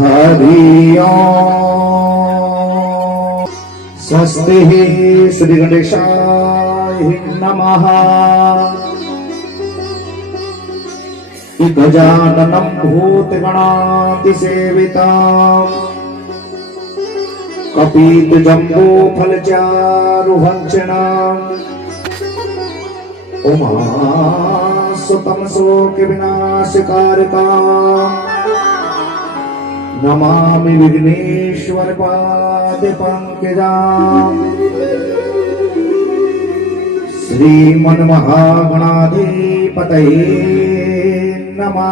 हरि ओम। स्वस्ति श्री गणेशाय नमः। गजाननं भूतगणातिसेविताम् कपीत जम्बो फलचारुभक्षणाम् उमासुतं शोकविनाशकारकाम् नमामि विघ्नेश्वर पादपङ्कजाम्। श्रीमन्महागणाधिपतये नमः।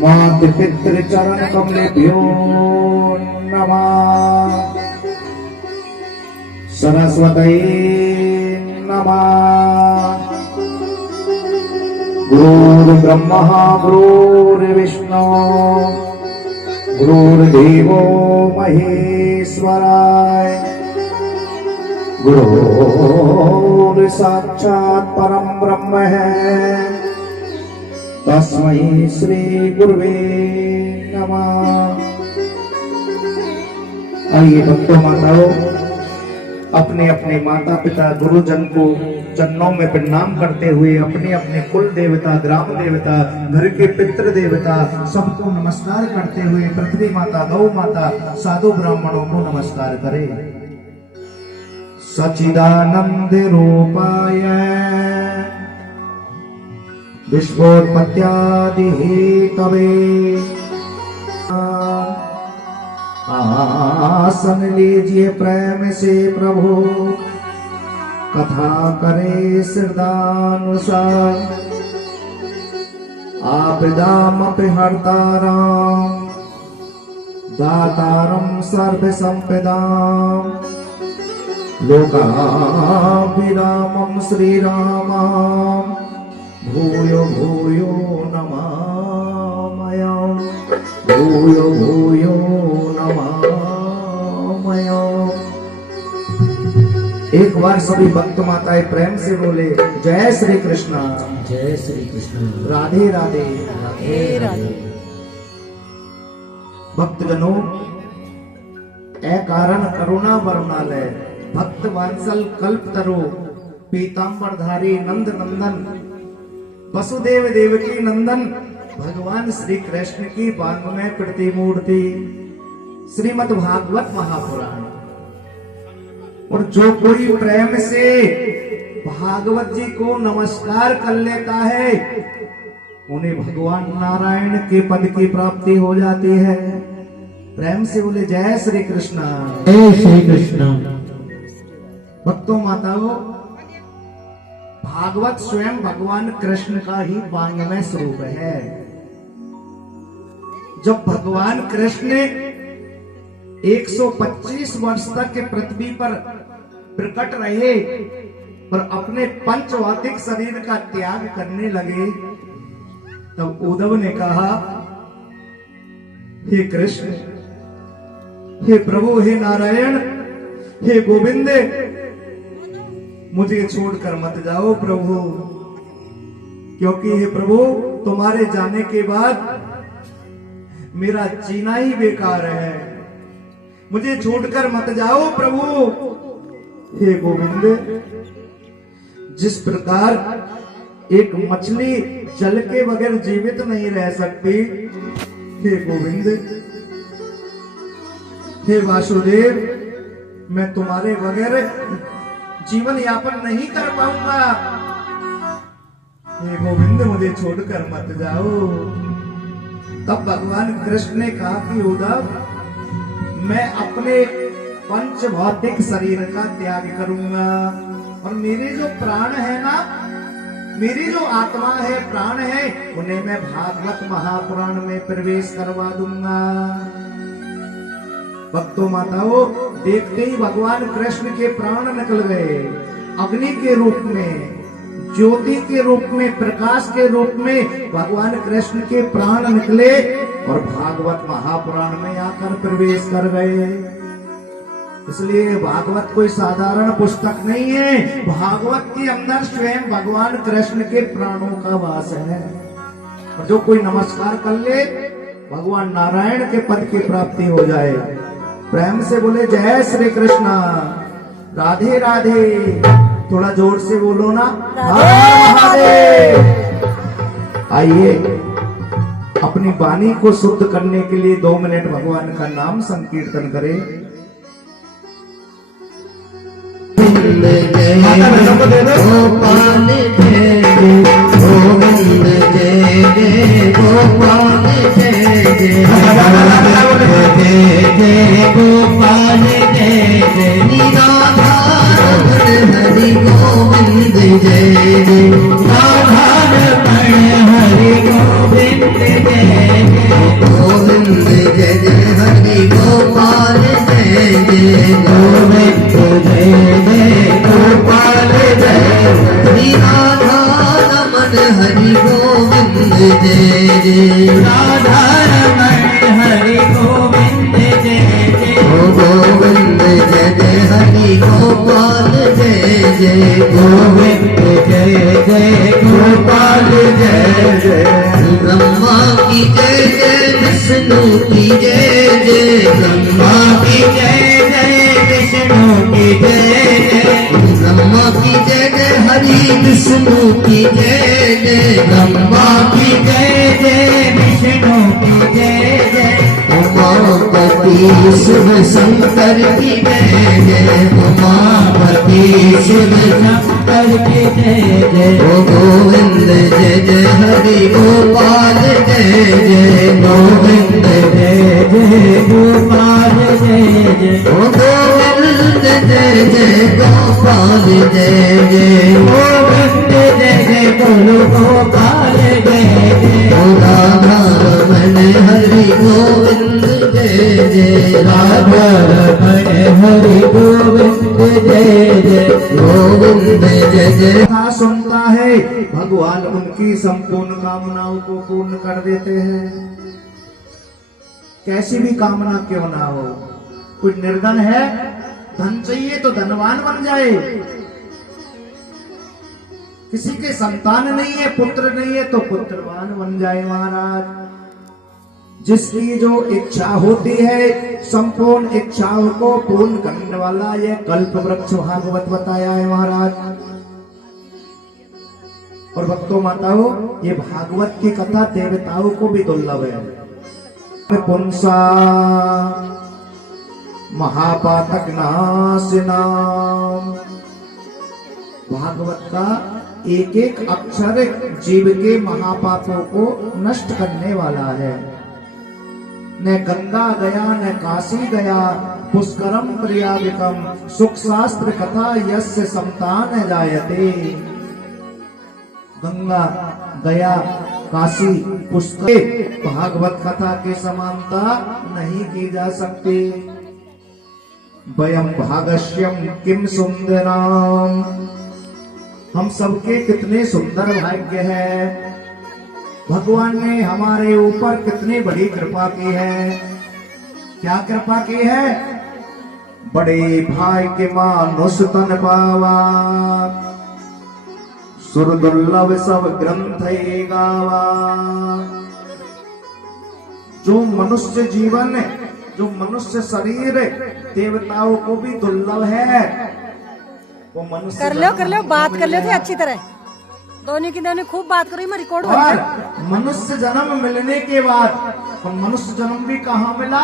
मातृपितृचरण कमलेभ्यो नमः। सरस्वतये नमः। गुरुर्ब्रह्मा गुरुर्विष्णु गुरुर्देवो महेश्वराय गुरु साक्षात् परम ब्रह्म है तस्मै श्री गुरुवे नमः। आइए भक्तों माताओं, अपने अपने माता पिता गुरुजन को चरणों में प्रणाम करते हुए अपने अपने कुल देवता, ग्राम देवता, घर के पितृ देवता सबको नमस्कार करते हुए पृथ्वी माता, गौ माता, साधु ब्राह्मणों को नमस्कार करें। सच्चिदानंद रूपाय विश्वोत्पत्त्यादि हेतवे आसन लीजिए प्रेम से प्रभु, कथा करे श्रद्धानुसार। आपदामपि हर्तारं दातारं सर्व संपदां लोकाभिरामं श्रीरामं भूयो भूयो नमामि। भूयो भूयो नमामि। एक बार सभी भक्त माताएं प्रेम से बोले जय श्री कृष्ण। जय श्री कृष्ण। राधे राधे। राधे राधे। भक्तजनों, ए कारण करुणा वरुणालय भक्त वात्सल कल्पतरु पीतांबरधारी नंद नंदन वसुदेव देवकी नंदन भगवान श्री कृष्ण की वाङ्मय प्रतिमूर्ति श्रीमद् भागवत महापुराण। और जो कोई प्रेम से भागवत जी को नमस्कार कर लेता है उन्हें भगवान नारायण के पद की प्राप्ति हो जाती है। प्रेम से बोले जय श्री कृष्ण। जय श्री कृष्ण। भक्तों माताओं, भागवत स्वयं भगवान कृष्ण का ही वाङ्मय स्वरूप है। जब भगवान कृष्ण 125 वर्ष तक के पृथ्वी पर प्रकट रहे और अपने पंचवातिक शरीर का त्याग करने लगे, तब उद्धव ने कहा हे कृष्ण, हे प्रभु, हे नारायण, हे गोविंद, मुझे छोड़कर मत जाओ प्रभु, क्योंकि हे प्रभु तुम्हारे जाने के बाद मेरा जीना ही बेकार है। मुझे छोड़कर मत जाओ प्रभु। हे गोविंद, जिस प्रकार एक मछली जल के बगैर जीवित नहीं रह सकती, हे गोविंद, हे वासुदेव, मैं तुम्हारे बगैर जीवन यापन नहीं कर पाऊंगा। हे गोविंद, मुझे छोड़कर मत जाओ। तब भगवान कृष्ण ने कहा कि उद्धव, मैं अपने पंच भौतिक शरीर का त्याग करूंगा और मेरे जो प्राण है ना, मेरी जो आत्मा है, प्राण है, उन्हें मैं भागवत महापुराण में प्रवेश करवा दूंगा। भक्तों माताओं, देखते ही भगवान कृष्ण के प्राण निकल गए। अग्नि के रूप में, ज्योति के रूप में, प्रकाश के रूप में भगवान कृष्ण के प्राण निकले और भागवत महापुराण में आकर प्रवेश कर गए। इसलिए भागवत कोई साधारण पुस्तक नहीं है। भागवत के अंदर स्वयं भगवान कृष्ण के प्राणों का वास है। और जो कोई नमस्कार कर ले भगवान नारायण के पद की प्राप्ति हो जाए। प्रेम से बोले जय श्री कृष्ण, राधे राधे। थोड़ा जोर से बोलो ना, राधे। आइए अपनी वाणी को शुद्ध करने के लिए 2 मिनट भगवान का नाम संकीर्तन करें। माता बहनों को दे दो। गोपाल जय जय गोविंद जय जय गोपाल जय जय जय जय गोपाल जय जय निराधार हरि गोविंद जय जय राधारमण हरि गोविंद जय जय गोविंद जय जय हरि गोपाल जय जय गोविंद जय जय गोपाल जय हरि राधारमण हरि गोविंद जय जय राधारमण हरि गोविंद जय जय गोविंद जय जय हरि गोपाल जय जय गोविंद जय जय गोपाल जय जय ब्रह्मा की जय जय विष्णु की जय जय ब्रह्मा की जय जय विष्णु की जय जय ब्रह्मा की जय जय हरि विष्णु की जय जय ब्रह्मा की जय जय विष्णु की जय जय उमापति शिव शंकर की जय जय उमापति शिव शंकर की जय जय ओ गोविंद जय जय हरि गोपाल जय जय गोविंद जय जय गोपाल जय जय ओ गोविंद जय जय गोपाल जय जय गोविंद जय जय बोलो गोपाल जय जय ओ राधारमण हरि गोविंद जय जय राधारमण हरि गोविंद जय जय गोविंद जय जय। कथा सुनता है भगवान उनकी संपूर्ण कामनाओं को पूर्ण कर देते हैं। कैसी भी कामना क्यों ना हो, कोई निर्धन है, धन चाहिए तो धनवान बन जाए। किसी के संतान नहीं है, पुत्र नहीं है तो पुत्रवान बन जाए महाराज। जिसकी जो इच्छा होती है संपूर्ण इच्छाओं को पूर्ण करने वाला यह कल्प वृक्ष भागवत बताया है महाराज। और भक्तों माताओं, ये भागवत की कथा देवताओं को भी दुर्लभ है। पुंसा महापातक नाशिनाम, भागवत का एक एक अक्षर जीव के महापापों को नष्ट करने वाला है। न गंगा गया न काशी गया पुष्करम प्रयागिकम सुख शास्त्र कथा यस्य संतान जायते। गंगा गया काशी पुष्कर भागवत कथा के समानता नहीं की जा सकती। वयम भागस्यम किम सुंदराम, हम सबके कितने सुंदर भाग्य है। भगवान ने हमारे ऊपर कितनी बड़ी कृपा की है। क्या कृपा की है? बड़े भाग्य मानुष तन पावा, सुर दुर्लभ सब ग्रंथ गावा। जो मनुष्य जीवन, जो मनुष्य शरीर देवताओं को भी दुर्लभ है, वो मनुष्य कर लो बात कर लेते अच्छी तरह। दोनों की दोनों खूब बात करो, मैं रिकॉर्ड हो और गया। मनुष्य जन्म मिलने के बाद मनुष्य जन्म भी कहाँ मिला?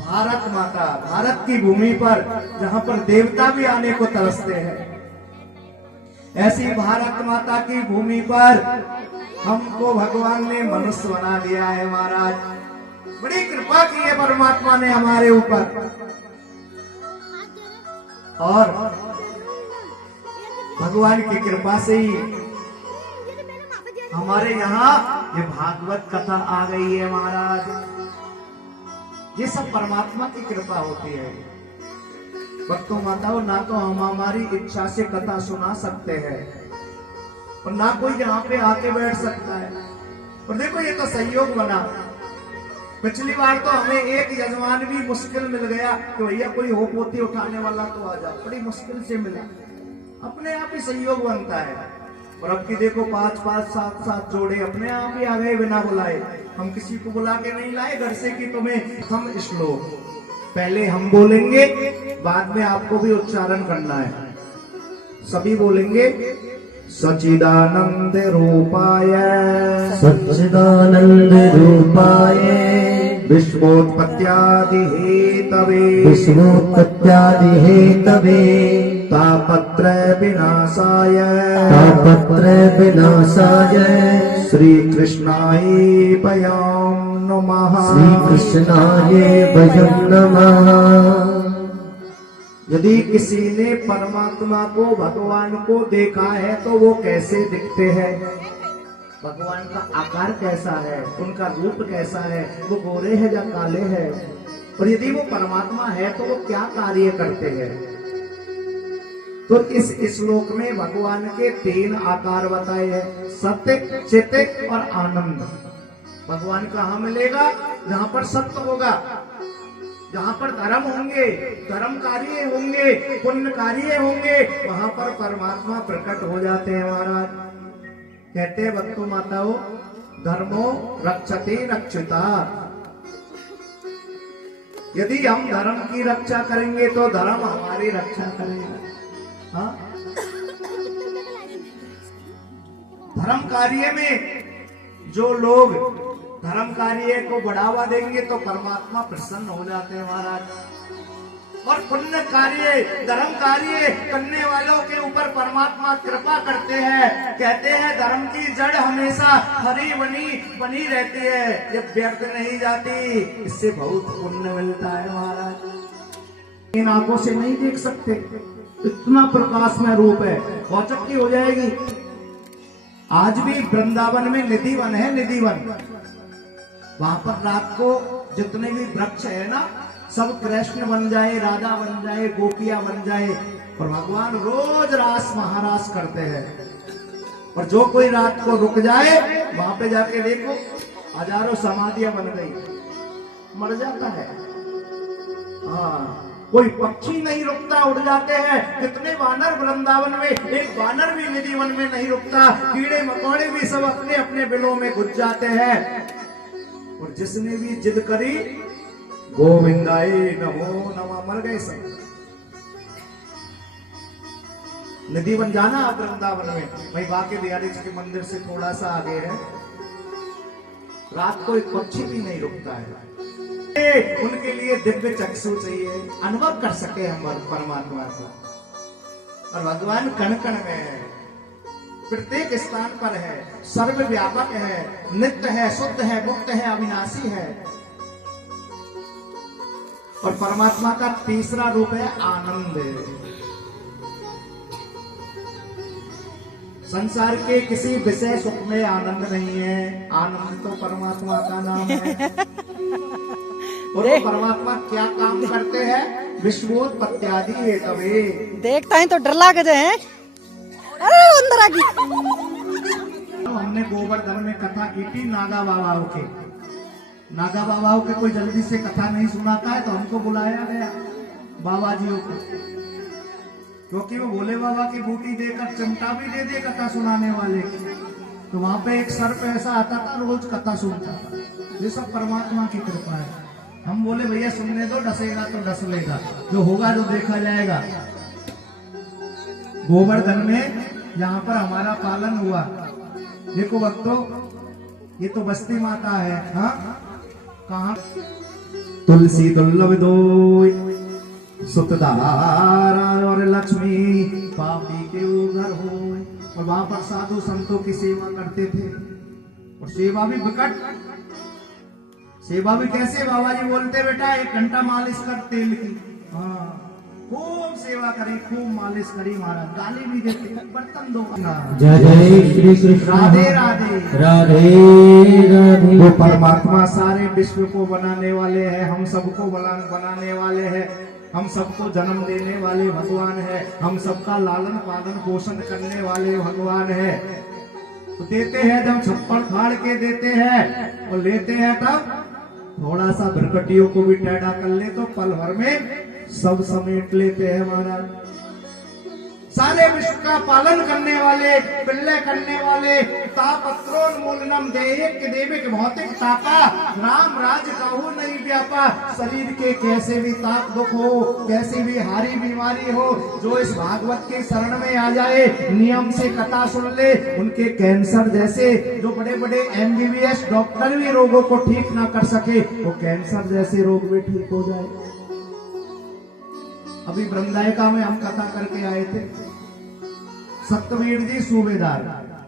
भारत माता, भारत की भूमि पर, जहाँ पर देवता भी आने को तरसते हैं। ऐसी भारत माता की भूमि पर हमको भगवान ने मनुष्य बना दिया है महाराज। बड़ी कृपा की है परमात्मा ने हमारे ऊपर। और भगवान की कृपा से ही हमारे यहाँ ये भागवत कथा आ गई है महाराज। ये सब परमात्मा की कृपा होती है। भक्तों माताओं, ना तो हम हमारी इच्छा से कथा सुना सकते हैं और ना कोई यहाँ पे आके बैठ सकता है। और देखो ये तो संयोग बना। पिछली बार तो हमें एक यजमान भी मुश्किल मिल गया कि भैया कोई हो पोती उठाने वाला तो आ जाओ। बड़ी मुश्किल से मिला। अपने आप ही संयोग बनता है। और अब की देखो 5-5, 7-7 जोड़े अपने आप ही आ गए बिना बुलाए। हम किसी को बुला के नहीं लाए घर से कि तुम्हें हम श्लोक पहले हम बोलेंगे, बाद में आपको भी उच्चारण करना है। सभी बोलेंगे सच्चिदानंद रूपाय सच्चिदानंद रूपाय विश्वोत्पत्त्यादि हेतवे विश्वोत्पत्त्यादि हेतवे तापत्रय विनाशाय तापत्रय विनाशाय श्री कृष्णाय वयं नमः। श्री कृष्णाय वयं नमः। यदि किसी ने परमात्मा को भगवान को देखा है तो वो कैसे दिखते हैं, भगवान का आकार कैसा है, उनका रूप कैसा है, वो गोरे हैं या काले हैं, और यदि वो परमात्मा है तो वो क्या कार्य करते हैं। तो इस श्लोक में भगवान के 3 आकार बताए हैं, सत्य, चित्त और आनंद। भगवान कहाँ मिलेगा? जहां पर सत्य होगा, जहां पर धर्म होंगे, धर्म कार्य होंगे, पुण्य कार्य होंगे, वहां पर परमात्मा प्रकट हो जाते हैं। महाराज कहते हैं भक्तों माताओं, धर्मो रक्षते रक्षिता। यदि हम धर्म की रक्षा करेंगे तो धर्म हमारी रक्षा करेगा। हाँ? धर्म कार्य में जो लोग धर्म कार्य को बढ़ावा देंगे तो परमात्मा प्रसन्न हो जाते हैं महाराज। और पुण्य कार्य, धर्म कार्य करने वालों के ऊपर परमात्मा कृपा करते हैं। कहते हैं धर्म की जड़ हमेशा हरी बनी रहती है, ये व्यर्थ नहीं जाती, इससे बहुत पुण्य मिलता है महाराज। इन आंखों से नहीं देख सकते, इतना प्रकाशमय रूप है, औचक की हो जाएगी। आज भी वृंदावन में निधिवन है, निधिवन। वहां पर रात को जितने भी वृक्ष है ना, सब कृष्ण बन जाए, राधा बन जाए, गोपियां बन जाए, और भगवान रोज रास महारास करते हैं। और जो कोई रात को रुक जाए वहां पे जाके देखो, हजारों समाधियां बन गई, मर जाता है। हाँ, कोई पक्षी नहीं रुकता, उड़ जाते हैं। कितने वानर वृंदावन में, एक वानर भी निधिवन में नहीं रुकता। कीड़े मकोड़े भी सब अपने अपने बिलों में घुस जाते हैं। और जिसने भी जिद करी, गोविंदाय नमो नमः, मर गए सब। निधिवन जाना आप वृंदावन में, भाई बाके बिहारी जी के मंदिर से थोड़ा सा आगे है, रात को एक पक्षी भी नहीं रुकता है। उनके लिए दिव्य चक्षु चाहिए, अनुभव कर सके हम परमात्मा को। और भगवान कण कण में है, प्रत्येक स्थान पर है, सर्वव्यापक है, नित्य है, शुद्ध है, मुक्त है, अविनाशी है। और परमात्मा का तीसरा रूप है आनंद। संसार के किसी विषय सुख में आनंद नहीं है, आनंद तो परमात्मा का नाम है। और वो परमात्मा क्या काम करते हैं? विश्वोत्पत्त्यादि हेतवे। देखता है तो डर लग जाए। अरे अंदर आ गई। हमने गोवर्धन में कथा की थी नागा बाबाओं के। नागा बाबाओं के कोई जल्दी से कथा नहीं सुनाता है, तो हमको बुलाया गया बाबा जियों को, क्योंकि वो भोले बाबा की बूटी देकर चिमटा भी दे दे कथा सुनाने वाले। तो वहां पे एक सर्प ऐसा आता था, रोज कथा सुनता था। ये सब परमात्मा की कृपा है। हम बोले भैया सुनने दो, डसेगा तो डस लेगा, जो होगा जो देखा जाएगा। गोवर्धन में यहाँ पर हमारा पालन हुआ। देखो भक्तों, ये तो बस्ती माता है। हाँ, कहाँ? तुलसी दुर्लभ दोय सुतधारा और लक्ष्मी पापी के घर हो। और वहां पर साधु संतों की सेवा करते थे, और सेवा भी विकट। सेवा भी कैसे? बाबा जी बोलते बेटा 1 घंटा मालिश कर तेल की। हाँ, खूब सेवा करी, खूब मालिश करी महाराज, गाली भी देते, बर्तन दो। जय जय श्री कृष्ण। राधे राधे राधे राधे। वो परमात्मा सारे विश्व को बनाने वाले हैं, हम सबको बनाने वाले हैं, हम सबको जन्म देने वाले भगवान है, हम सबका लालन पालन पोषण करने वाले भगवान है। तो देते हैं जब छप्पड़ फाड़ के देते हैं, और लेते हैं तब थोड़ा सा भरकटियों को भी टेढ़ा कर ले तो पल भर में सब समेट लेते हैं महाराज। सारे विश्व का पालन करने वाले, पिल्ले करने वाले, तापत्रोन्मूलनम देहिक देविक भौतिक तापा, राम राज काहू नहीं व्यापा। शरीर के कैसे भी ताप दुख हो, कैसी भी हारी बीमारी हो, जो इस भागवत के शरण में आ जाए, नियम से कथा सुन ले, उनके कैंसर जैसे जो बड़े बड़े MBBS डॉक्टर भी रोगों को ठीक ना कर सके, वो कैंसर जैसे रोग भी ठीक हो जाए। अभी वृंदायका में हम कथा करके आए थे, सत्यवीर जी सूबेदार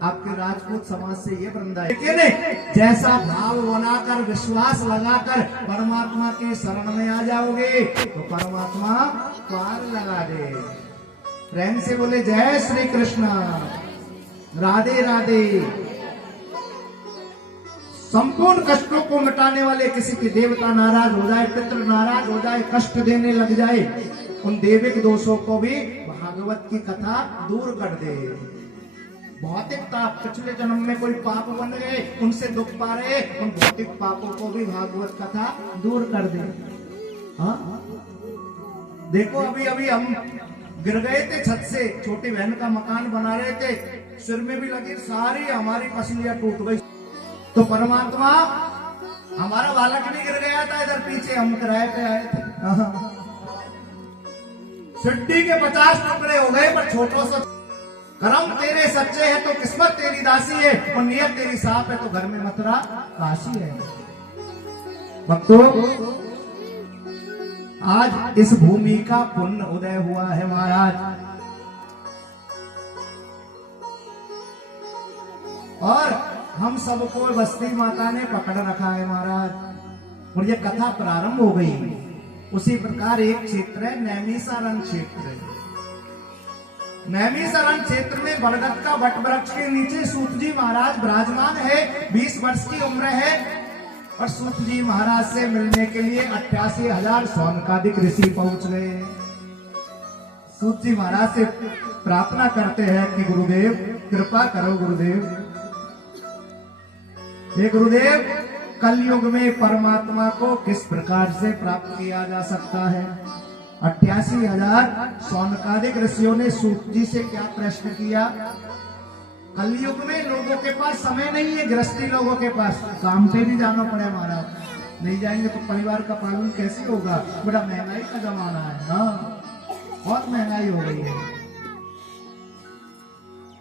आपके राजपूत समाज से ये वृंदायका, लेकिन जैसा भाव बनाकर विश्वास लगाकर परमात्मा के शरण में आ जाओगे तो परमात्मा पार लगा दे। प्रेम से बोले जय श्री कृष्ण, राधे राधे। संपूर्ण कष्टों को मिटाने वाले, किसी के देवता नाराज हो जाए, पितृ नाराज हो जाए, कष्ट देने लग जाए, उन देविक दोषों को भी भागवत की कथा दूर कर दे। भौतिक ताप, पिछले जन्म में कोई पाप बन गए, उनसे दुख पा रहे, उन भौतिक पापों को भी भागवत कथा दूर कर दे। हाँ देखो, अभी अभी हम गिर गए थे छत से, छोटी बहन का मकान बना रहे थे, सिर में भी लगी, सारी हमारी पसलियां टूट गई। तो परमात्मा, हमारा बालक भी गिर गया था इधर पीछे, हम किराए पे आए थे, सिड्डी के 50 टुकड़े हो गए, पर छोटों से कर्म तेरे सच्चे है तो किस्मत तेरी दासी है, और नियत तेरी साफ है तो घर में मथुरा काशी है। भक्तों, आज इस भूमि का पुण्य उदय हुआ है महाराज, और हम सबको बस्ती माता ने पकड़ रखा है महाराज, और ये कथा प्रारंभ हो गई। उसी प्रकार एक क्षेत्र है नैमिषारण्य क्षेत्र। नैमिषारण्य क्षेत्र में बरगद का वट वृक्ष के नीचे सूत जी महाराज विराजमान है। 20 वर्ष की उम्र है, और सूत जी महाराज से मिलने के लिए 88,000 सौनकादिक ऋषि पहुंच गए। सूत जी महाराज से प्रार्थना करते हैं कि गुरुदेव कृपा करो, गुरुदेव हे गुरुदेव, कलयुग में परमात्मा को किस प्रकार से प्राप्त किया जा सकता है। 88,000 सौनकादिक ऋषियों ने सूत जी से क्या प्रश्न किया। कलयुग में लोगों के पास समय नहीं है, गृहस्थी लोगों के पास काम पे भी जाना पड़े महाराज, नहीं जाएंगे तो परिवार का पालन कैसे होगा। बड़ा महंगाई का जमाना है, हाँ बहुत महंगाई हो गई है।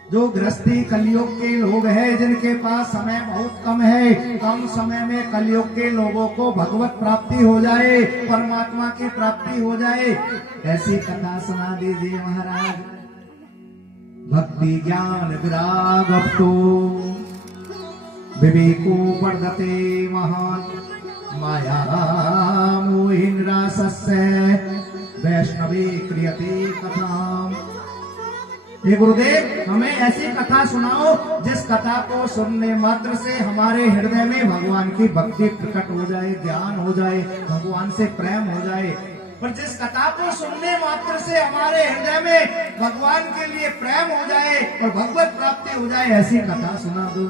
जो गृहस्थी कलयुग के लोग हैं, जिनके पास समय बहुत कम है, कम समय में कलयुग के लोगों को भगवत प्राप्ति हो जाए, परमात्मा की प्राप्ति हो जाए, ऐसी कथा सुना दीजिए महाराज। भक्ति ज्ञान विराग अप्तो विवेको वर्धते महान, माया मोहिन रासस्य वैष्णवे क्रियते कथाम। हे गुरुदेव, हमें ऐसी कथा सुनाओ जिस कथा को सुनने मात्र से हमारे हृदय में भगवान की भक्ति प्रकट हो जाए, ज्ञान हो जाए, भगवान से प्रेम हो जाए। पर जिस कथा को सुनने मात्र से हमारे हृदय में भगवान के लिए प्रेम हो जाए और भगवत प्राप्ति हो जाए, ऐसी कथा सुना दो।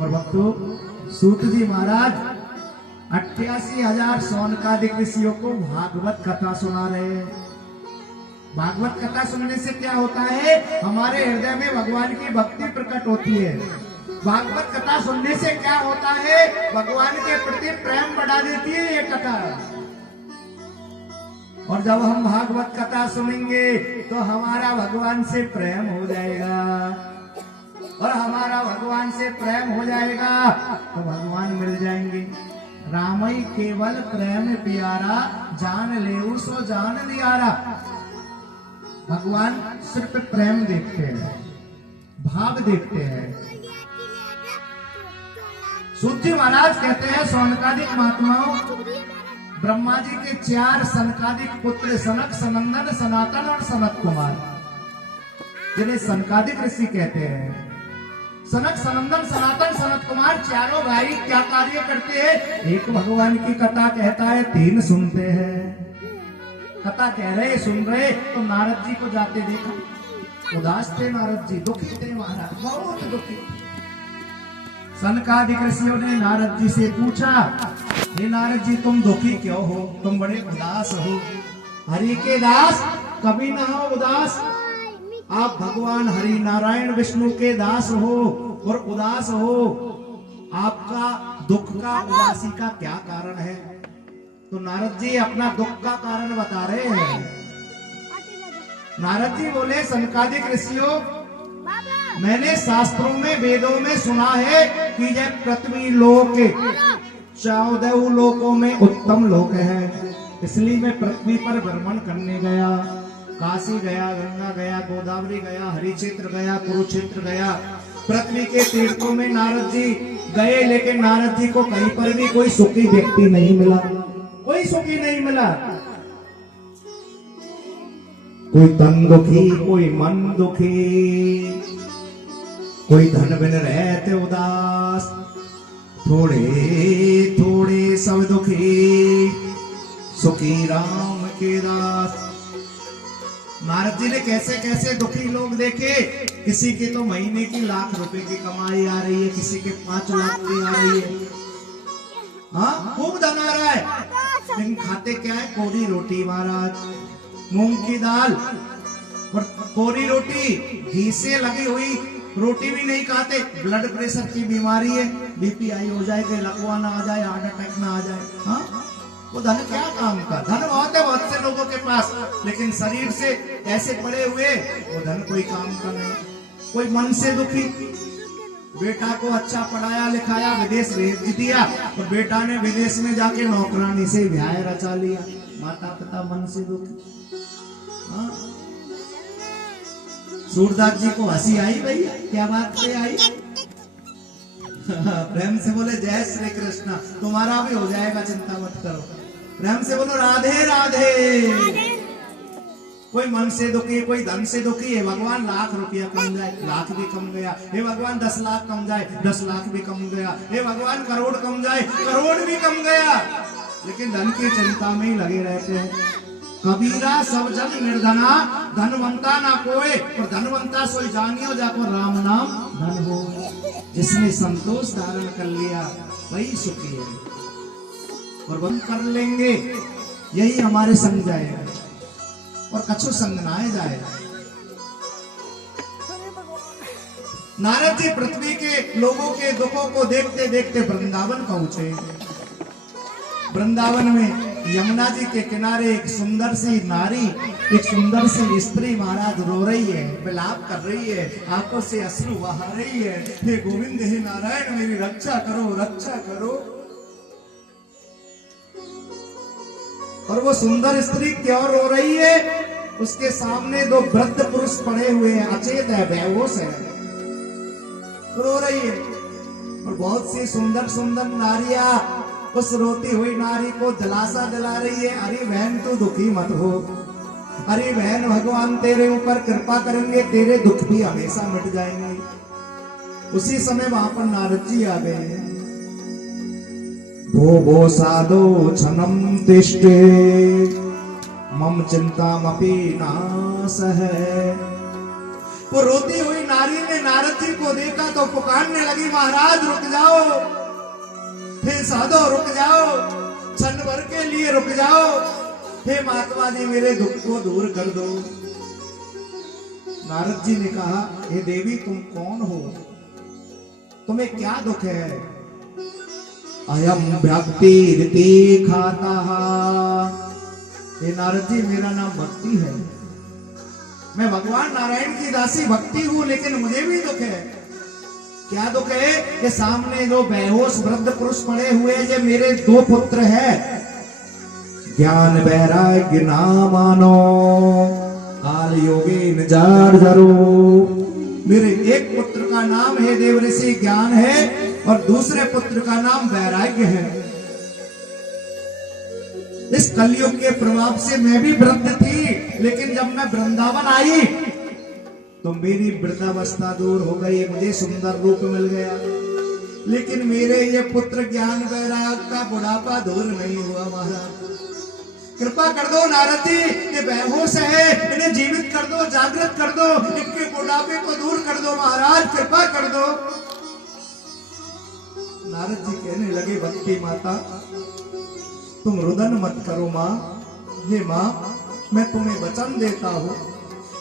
और भक्तों, सूत जी महाराज 88,000 सौनकादिक ऋषियों को भागवत कथा सुना रहे हैं। भागवत कथा सुनने से क्या होता है, हमारे हृदय में भगवान की भक्ति प्रकट होती है। भागवत कथा सुनने से क्या होता है, भगवान के प्रति प्रेम बढ़ा देती है ये कथा। और जब हम भागवत कथा सुनेंगे तो हमारा भगवान से प्रेम हो जाएगा, और हमारा भगवान से प्रेम हो जाएगा तो भगवान मिल जाएंगे। रामई केवल प्रेम प्यारा, जान ले सो जान दियारा। भगवान सिर्फ प्रेम देखते हैं, भाव देखते हैं। सूत जी महाराज कहते हैं, सौनकादिक महात्माओं, ब्रह्मा जी के 4 सनकादिक पुत्र सनक, सनंदन, सनातन और सनत कुमार, जिन्हें सनकादिक ऋषि कहते हैं। सनक, सनंदन, सनातन, सनत कुमार चारों भाई क्या कार्य करते हैं। एक भगवान की कथा कहता है, 3 सुनते हैं। कथा कह रहे, सुन रहे, तो नारद जी को जाते देखा, उदास थे नारद जी, दुखी थे महाराज, बहुत दुखी। सनकादिक ऋषियों ने नारद जी से पूछा, हे नारद जी, तुम दुखी क्यों हो, तुम बड़े उदास हो। हरि के दास कभी ना हो उदास, आप भगवान हरि नारायण विष्णु के दास हो और उदास हो, आपका दुख का उदासी का क्या कारण है? तो नारद जी अपना दुख का कारण बता रहे हैं। नारद जी बोले, सनकादिक ऋषियों, मैंने शास्त्रों में वेदों में सुना है कि यह पृथ्वी लोक 14 लोकों में उत्तम लोक है, इसलिए मैं पृथ्वी पर भ्रमण करने गया। काशी गया, गंगा गया, गोदावरी गया, हरिक्षेत्र गया, कुरुक्षेत्र गया, पृथ्वी के तीर्थों में नारद जी गए, लेकिन नारद जी को कहीं पर भी कोई सुखी व्यक्ति नहीं मिला, कोई सुखी नहीं मिला। कोई तन दुखी, कोई मन दुखी, कोई धन बिन रहते उदास, थोड़े थोड़े सब दुखी, सुखी राम के दास। नारद जी ने कैसे कैसे दुखी लोग देखे। किसी के तो महीने की लाख रुपए की कमाई आ रही है, किसी के 5 लाख की आ रही है, हाँ खूब धन आ रहा है, लेकिन खाते क्या है? कोरी रोटी महाराज, मूंग की दाल और कोरी रोटी, घी से लगी हुई रोटी भी नहीं खाते। ब्लड प्रेशर की बीमारी है, बीपी हाई हो जाए, कि लकवा ना आ जाए, हार्ट अटैक ना आ जाए। हाँ, वो धन क्या काम का? धन बहुत है बहुत से लोगों के पास, लेकिन शरीर से ऐसे पड़े हुए वो धन कोई काम का नहीं। कोई मन से दुखी, बेटा को अच्छा पढ़ाया लिखाया, विदेश भेज दिया, और बेटा ने विदेश में जाके नौकरानी से ब्याह रचा लिया, माता पिता मन से दुखी। हाँ? सूरदास जी को हंसी आई भैया, क्या बात पे आई? प्रेम से बोले जय श्री कृष्ण, तुम्हारा भी हो जाएगा, चिंता मत करो। प्रेम से बोलो राधे राधे। कोई मन से दुखी, कोई धन से दुखी है, भगवान लाख रुपया कम जाए, लाख भी कम गया। हे भगवान 10 लाख कम जाए, 10 लाख भी कम गया। हे भगवान करोड़ कम जाए, करोड़ भी कम गया। लेकिन धन की चिंता में ही लगे रहते हैं। कबीरा सब जन निर्धना, धनवंता ना कोई, और धनवंता सोई जानियो जाको राम नाम धन हो। जिसने संतोष धारण कर लिया वही सुखी है, और बंद कर लेंगे यही हमारे संग जाएगा, और कछु संग ना जाए। नारद जी पृथ्वी के लोगों के दुखों को देखते देखते वृंदावन पहुंचे। वृंदावन में यमुना जी के किनारे एक सुंदर सी नारी, एक सुंदर सी स्त्री महाराज रो रही है, विलाप कर रही है, आंखों से अश्रु बहा रही है। हे गोविंद, हे नारायण, मेरी रक्षा करो, रक्षा करो। और वो सुंदर स्त्री क्यों रो रही है? उसके सामने 2 वृद्ध पुरुष पड़े हुए हैं, अचेत है, बेहोश है, रो रही है। और बहुत सी सुंदर सुंदर नारियां उस रोती हुई नारी को दिलासा दिला रही है, अरे बहन तू दुखी मत हो, अरे बहन भगवान तेरे ऊपर कृपा करेंगे, तेरे दुख भी हमेशा मिट जाएंगे। उसी समय वहां पर नारद जी आ गए। भो साधो क्षणम तिष्ठे मम चिंतामपि नाश है। वो रोती हुई नारी ने नारद जी को देखा तो पुकारने लगी, महाराज रुक जाओ, हे साधो रुक जाओ, क्षण भर के लिए रुक जाओ, हे महात्मा जी मेरे दुख को दूर कर दो। नारद जी ने कहा, हे देवी तुम कौन हो, तुम्हें क्या दुख है? अयम भक्ति खाता। हे नारद जी मेरा नाम भक्ति है, मैं भगवान नारायण की दासी भक्ति हूं, लेकिन मुझे भी दुख है। क्या दुख है? कि सामने 2 बेहोश वृद्ध पुरुष पड़े हुए, ये मेरे 2 पुत्र हैं। ज्ञान वैराग्य नामानो काल योगेन जार्जरो। मेरे एक पुत्र का नाम है देवऋषि ज्ञान है, और दूसरे पुत्र का नाम वैराग्य है। इस कलयुग के प्रभाव से मैं भी वृद्ध थी, लेकिन जब मैं वृंदावन आई तो मेरी वृद्धावस्था दूर हो गई, मुझे सुंदर रूप मिल गया। लेकिन मेरे ये पुत्र ज्ञान वैराग्य का बुढ़ापा दूर नहीं हुआ। महाराज कृपा कर दो नारद जी, ये बेहोश है, इन्हें जीवित कर दो, जागृत कर दो, इनके बुढ़ापे को दूर कर दो, महाराज कृपा कर दो। नारद जी कहने लगे, भक्ति माता तुम रुदन मत करो माँ। हे माँ, मैं तुम्हें वचन देता हूँ,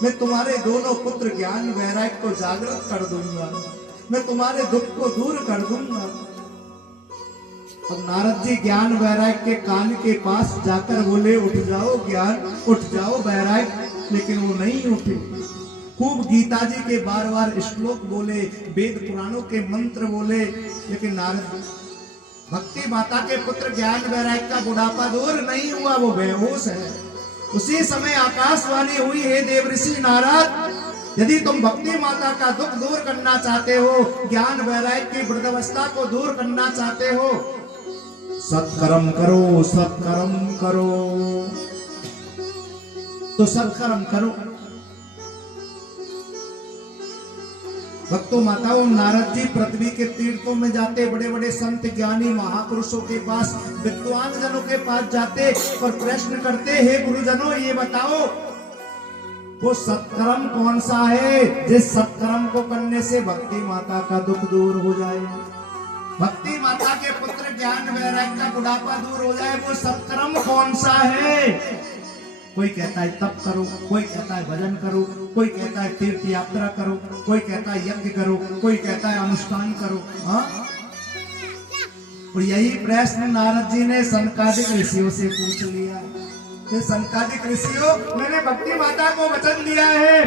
मैं तुम्हारे दोनों पुत्र ज्ञान वैराग्य को जागृत कर दूंगा, मैं तुम्हारे दुख को दूर कर दूंगा। और नारद जी ज्ञान वैराग्य के कान के पास जाकर बोले, उठ जाओ ज्ञान, उठ जाओ वैराग्य, लेकिन वो नहीं उठे। खूब गीता जी के बार बार श्लोक बोले, वेद पुराणों के मंत्र बोले, लेकिन नारद भक्ति माता के पुत्र ज्ञान वैराग्य का बुढ़ापा दूर नहीं हुआ, वो बेहोश है। उसी समय आकाशवाणी हुई, हे देव ऋषि नारद, यदि तुम भक्ति माता का दुख दूर करना चाहते हो, ज्ञान वैराग्य की वृद्धावस्था को दूर करना चाहते हो, सत्कर्म करो, सत्कर्म करो। तो सत्कर्म करो। भक्तों माताओं, नारद जी पृथ्वी के तीर्थों में जाते, बड़े बड़े संत ज्ञानी महापुरुषों के पास, विद्वान जनों के पास जाते और प्रश्न करते, हे गुरुजनों ये बताओ वो सत्कर्म कौन सा है जिस सत्कर्म को करने से भक्ति माता का दुख दूर हो जाए, भक्ति माता के पुत्र ज्ञान वैराग्य का बुढ़ापा दूर हो जाए, वो सत्कर्म कौन सा है? कोई कहता है तप करो, कोई कहता है भजन करो, कोई कहता है तीर्थ यात्रा करो, कोई कहता है यज्ञ करो, कोई कहता है अनुष्ठान करो। हाँ, और यही प्रश्न नारद जी ने सनकादिक ऋषियों से पूछ लिया। सनकादिक ऋषियों, मैंने भक्ति माता को वचन दिया है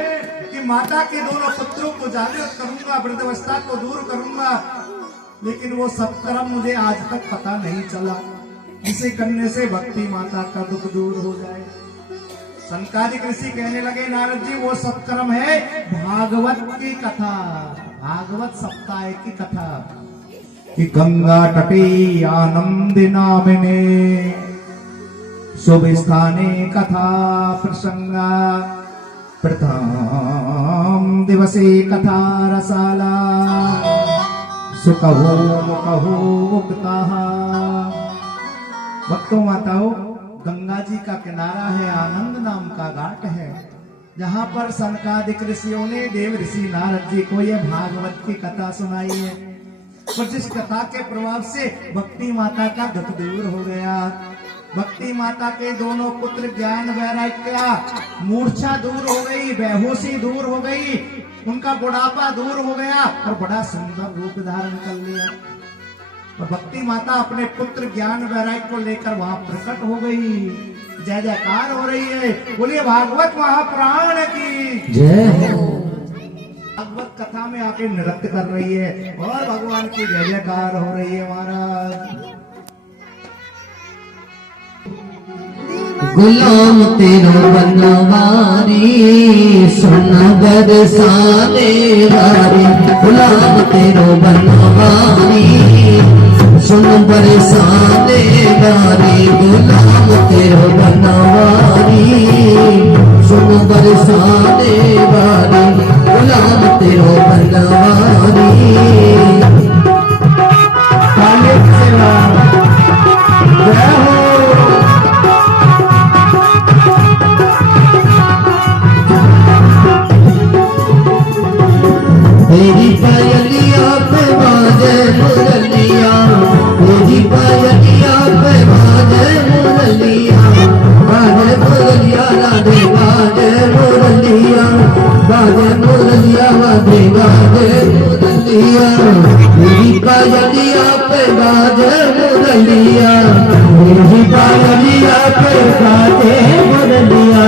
कि माता के दोनों पुत्रों को जागृत करूंगा, वृद्धावस्था को दूर करूंगा, लेकिन वो सत्कर्म मुझे आज तक पता नहीं चला, इसे करने से भक्ति माता का दुख दूर हो जाए। सनकादिक ऋषि कहने लगे, नारद जी वो सत्कर्म है भागवत की कथा, भागवत सप्ताह की कथा, कि गंगा तटे आनंदिनामिने शुभ स्थाने कथा प्रसंगा, प्रथम दिवसे कथा रसाला, सुकहो मुकहो मुक्ताः। भक्तों माताओं, गंगा जी का किनारा है, आनंद नाम का घाट है, जहां पर सनकादिक ऋषियों ने देव ऋषि नारद जी को यह भागवत की कथा सुनाई है। और जिस कथा के प्रभाव से भक्ति माता का दुख दूर हो गया, भक्ति माता के दोनों पुत्र ज्ञान वैराग्य का मूर्छा दूर हो गई, बेहोशी दूर हो गई, उनका बुढ़ापा दूर हो गया और बड़ा सुंदर रूप धारण कर लिया। और भक्ति माता अपने पुत्र ज्ञान वैराग्य को लेकर वहां प्रकट हो गई। जय जयकार हो रही है, बोलिए भागवत महापुराण की जय। भागवत कथा में आके नृत्य कर रही है और भगवान की जय जयकार हो रही है। महाराज गुलाम तेरो बनवारी, सुन बरसाने वारी, गुलाम तेरो बनवारी, सुन बरसाने वारी, गुलाम तेरो बनवारी, सुन बरसाने वारी, गुलाम तेरो बनवारी। काले सेवा जय हो। तेरी पायलिया पे बाजे मुरलिया, तेरी पायलिया पे बाजे मुरलिया, बाजे मुरलिया राधे बाजे मुरलिया, बाजे मुरलिया राधे बाजे मुरलिया, तेरी पायलिया पे बाजे मुरलिया, तेरी पायलिया पे बाजे मुरलिया,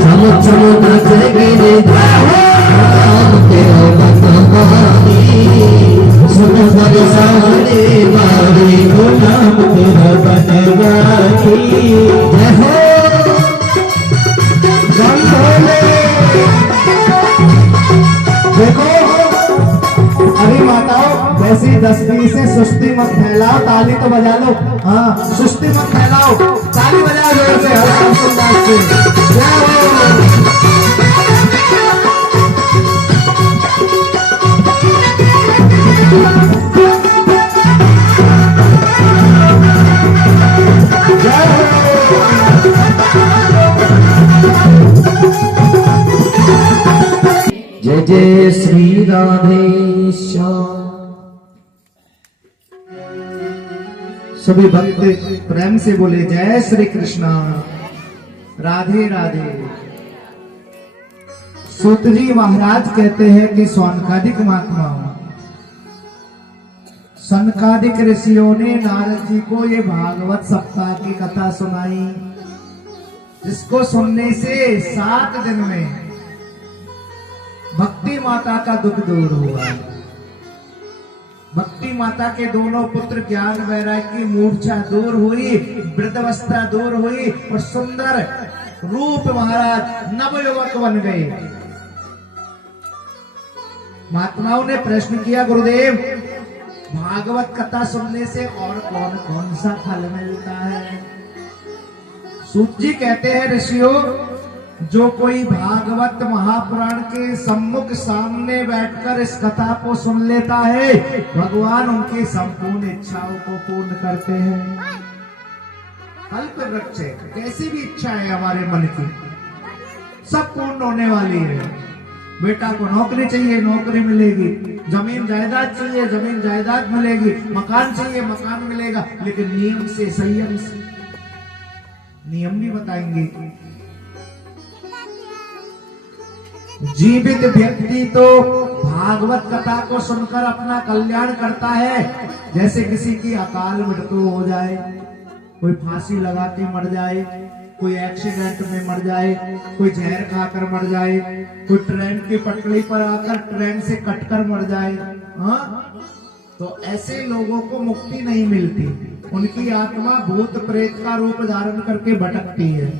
चम चम नाचे गिरे तेरा बनवारी, सुन बरसाने वारी, गुलाम तेरा बनवारी। जय हो जय भोले। देखो अभी माताओं, वैसी 10 से सुस्ती मत फैलाओ, ताली तो बजा लो। हाँ, सुस्ती मत फैलाओ, ताली बजाओ जोर से, हरे सुंदर से। जय हो। जय जय श्री राधे श्याम। सभी भक्त प्रेम से बोले जय श्री कृष्णा, राधे राधे। सूत जी महाराज कहते हैं कि सौनकादिक महात्माओं, सनकादिक ऋषियों ने नारद जी को ये भागवत सप्ताह की कथा सुनाई, जिसको सुनने से 7 दिन में भक्ति माता का दुख दूर हुआ। भक्ति माता के दोनों पुत्र ज्ञान वैराग्य की मूर्छा दूर हुई, वृद्धावस्था दूर हुई और सुंदर रूप महाराज नवयुवक बन गए। महात्माओं ने प्रश्न किया, गुरुदेव भागवत कथा सुनने से और कौन कौन सा फल मिलता है? सूत जी कहते हैं, ऋषियों, जो कोई भागवत महापुराण के सम्मुख सामने बैठकर इस कथा को सुन लेता है, भगवान उनकी संपूर्ण इच्छाओं को पूर्ण करते हैं। कल्प वृक्ष कैसी भी इच्छा है हमारे मन की, सब पूर्ण होने वाली है। बेटा को नौकरी चाहिए, नौकरी मिलेगी। जमीन जायदाद चाहिए, जमीन जायदाद मिलेगी। मकान चाहिए, मकान मिलेगा, लेकिन नियम से, संयम से। नियम भी बताएंगे। जीवित व्यक्ति तो भागवत कथा को सुनकर अपना कल्याण करता है। जैसे किसी की अकाल मृत्यु हो जाए, कोई फांसी लगा के मर जाए, कोई एक्सीडेंट में मर जाए, कोई जहर खाकर मर जाए, कोई ट्रेन की पटरी पर आकर ट्रेन से कटकर मर जाए, हाँ? तो ऐसे लोगों को मुक्ति नहीं मिलती। उनकी आत्मा भूत प्रेत का रूप धारण करके भटकती है।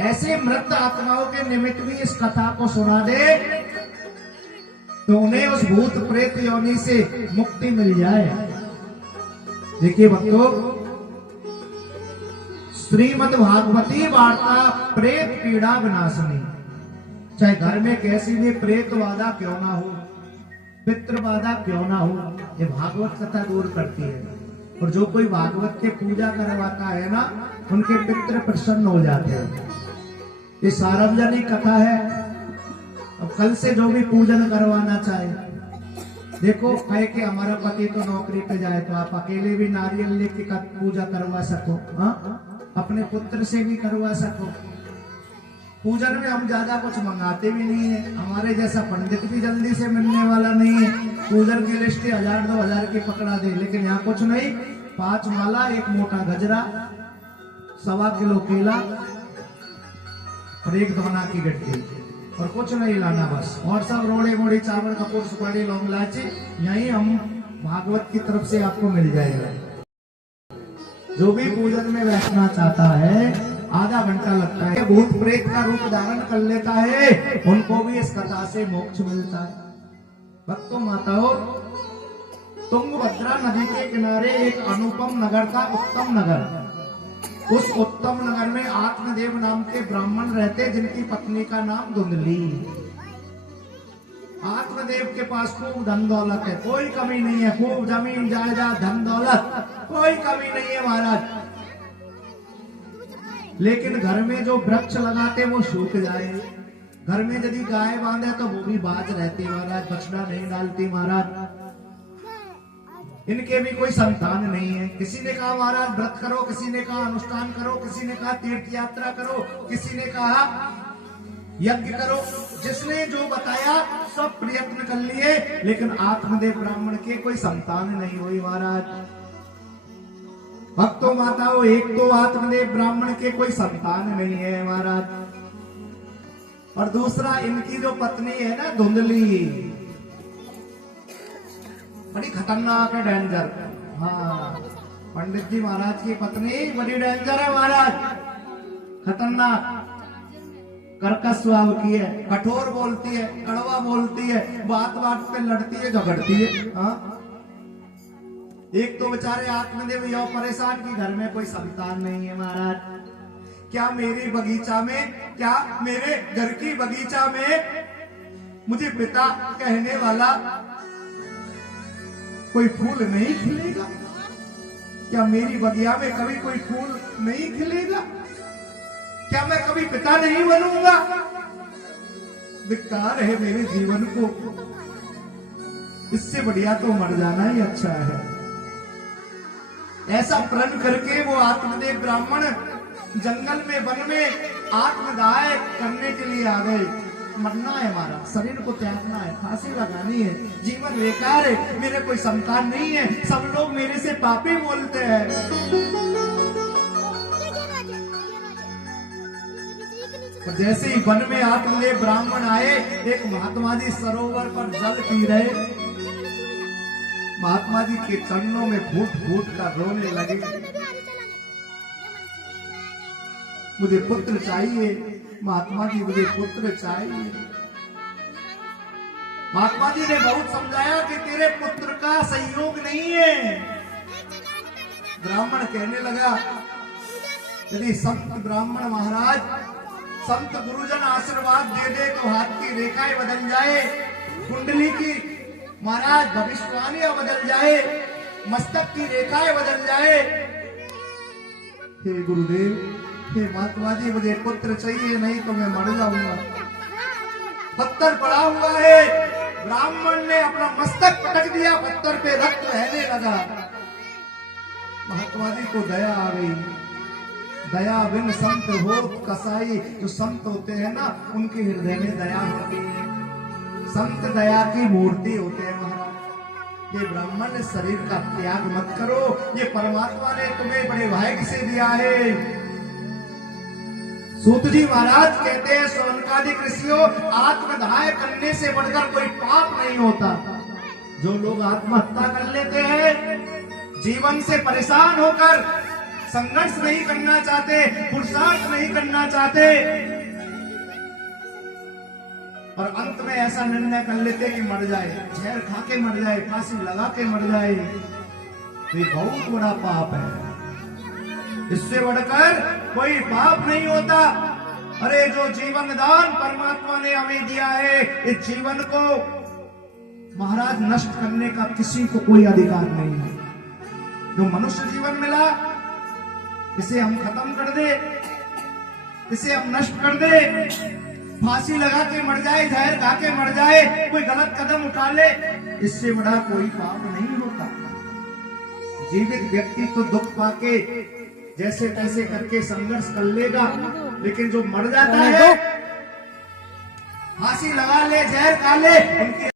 ऐसे मृत आत्माओं के निमित्त भी इस कथा को सुना दे तो उन्हें उस भूत प्रेत योनि से मुक्ति मिल जाए। देखिए भक्तों, श्रीमद् भागवती वार्ता प्रेत पीड़ा विनाशनी। चाहे घर में कैसी भी प्रेत बाधा क्यों ना हो, पितृ बाधा क्यों ना हो, ये भागवत कथा दूर करती है। और जो कोई भागवत के पूजा करवाता है ना, उनके पितृ प्रसन्न हो जाते हैं। ये सार्वजनिक कथा है। अब कल से जो भी पूजन करवाना चाहे, देखो कहे कि हमारा पति तो नौकरी पे जाए, तो आप अकेले भी नारियल लेके पूजा करवा सको, हाँ? अपने पुत्र से भी करवा सको। पूजन में हम ज्यादा कुछ मंगाते भी नहीं है। हमारे जैसा पंडित भी जल्दी से मिलने वाला नहीं है। पूजन की लिस्ट 1000-2000 की पकड़ा दे, लेकिन यहाँ कुछ नहीं। 5 माला, 1 मोटा गजरा, 1.25 किलो केला और 1 धोना की गड्डी, और कुछ नहीं लाना बस। और सब रोड़े मोड़ी, चावल, कपूर, सुपारी, लौंग, इलायची यही हम भागवत की तरफ से आपको मिल जाएगा। जो भी पूजन में बैठना चाहता है, आधा घंटा लगता है। भूत प्रेत का रूप धारण कर लेता है, उनको भी इस कथा से मोक्ष मिलता है। भक्तों, माताओं, तुंगभद्रा नदी के किनारे एक अनुपम नगर था, उत्तम नगर। उस उत्तम नगर में आत्मदेव नाम के ब्राह्मण रहते, जिनकी पत्नी का नाम धुंधली। आत्मदेव के पास खूब धन दौलत है, कोई कमी नहीं है। खूब जमीन जायदाद, धन दौलत, कोई कमी नहीं है महाराज। लेकिन घर में जो वृक्ष लगाते वो सूख जाए। घर में यदि गाय बांधे तो वो भी बाज रहती महाराज, बछड़ा नहीं डालती महाराज। इनके भी कोई संतान नहीं है। किसी ने कहा महाराज व्रत करो, किसी ने कहा अनुष्ठान करो, किसी ने कहा तीर्थ यात्रा करो, किसी ने कहा यज्ञ करो। जिसने जो बताया सब प्रयत्न कर लिए, लेकिन आत्मदेव ब्राह्मण के कोई संतान नहीं हुई महाराज। भक्तों, माताओं, एक तो आत्मदेव ब्राह्मण के कोई संतान नहीं है महाराज, और दूसरा इनकी जो पत्नी है ना धुंधली, बड़ी खतरनाक है, डेंजर। हाँ, पंडित जी महाराज की पत्नी बड़ी डेंजर है महाराज, खतरनाक, कर्कश स्वभाव की है, कठोर बोलती है, कड़वा बोलती है, बात बात पे लड़ती है, झगड़ती है। हाँ? एक तो बेचारे आत्मदेव यो परेशान कि घर में कोई संतान नहीं है महाराज। क्या मेरी बगीचा में, क्या मेरे घर की बगीचा में मुझे पिता कहने वाला कोई फूल नहीं खिलेगा? क्या मेरी बगिया में कभी कोई फूल नहीं खिलेगा? क्या मैं कभी पिता नहीं बनूंगा? धिक्कार है मेरे जीवन को, इससे बढ़िया तो मर जाना ही अच्छा है। ऐसा प्रण करके वो आत्मदेव ब्राह्मण जंगल में, वन में आत्मदाह करने के लिए आ गए। मरना है, हमारा शरीर को त्यागना है, फांसी लगानी है, जीवन बेकार है, मेरे कोई संतान नहीं है, सब लोग मेरे से पापी बोलते हैं। और जैसे ही वन में आत्मले ब्राह्मण आए, एक महात्मा जी सरोवर पर जल पी रहे, महात्मा जी के चरणों में फूट फूट कर रोने लगे, मुझे पुत्र चाहिए, महात्मा जी मुझे पुत्र चाहिए। महात्मा जी ने बहुत समझाया कि तेरे पुत्र का संयोग नहीं है। ब्राह्मण कहने लगा, यदि संत ब्राह्मण महाराज, संत गुरुजन आशीर्वाद दे दे तो हाथ की रेखाएं बदल जाए, कुंडली की महाराज भविष्यवाणियां बदल जाए, मस्तक की रेखाएं बदल जाए। हे गुरुदेव, हे महात्मा जी, मुझे पुत्र चाहिए, नहीं तो मैं मर जाऊंगा। पत्थर पड़ा हुआ है, ब्राह्मण ने अपना मस्तक पटक दिया, पत्थर पे रक्त बहने लगा। महात्मा जी को दया आ गई, दया बिन संत होत कसाई। जो संत होते हैं ना, उनके हृदय में दया होती है, संत दया की मूर्ति होते हैं। महाराज, ये ब्राह्मण शरीर का त्याग मत करो, ये परमात्मा ने तुम्हें बड़े भाग्य से दिया है। सूत जी महाराज कहते हैं, सोनकादिक ऋषियों, आत्मदाह करने से बढ़कर कोई पाप नहीं होता। जो लोग आत्महत्या कर लेते हैं, जीवन से परेशान होकर संघर्ष नहीं करना चाहते, पुरुषार्थ नहीं करना चाहते, और अंत में ऐसा निर्णय कर लेते कि मर जाए, जहर खा के मर जाए, फांसी लगा के मर जाए, तो ये बहुत बड़ा पाप है। इससे बढ़कर कोई पाप नहीं होता। अरे जो जीवन दान परमात्मा ने हमें दिया है, इस जीवन को महाराज नष्ट करने का किसी को कोई अधिकार नहीं है। जो मनुष्य जीवन मिला, इसे हम खत्म कर दे, इसे हम नष्ट कर दे, फांसी लगा के मर जाए, जहर खा के मर जाए, कोई गलत कदम उठा ले, इससे बड़ा कोई पाप नहीं होता। जीवित व्यक्ति तो दुख पाके जैसे तैसे करके संघर्ष कर लेगा, लेकिन जो मर जाता है, फांसी लगा ले, जहर खा ले, उनकी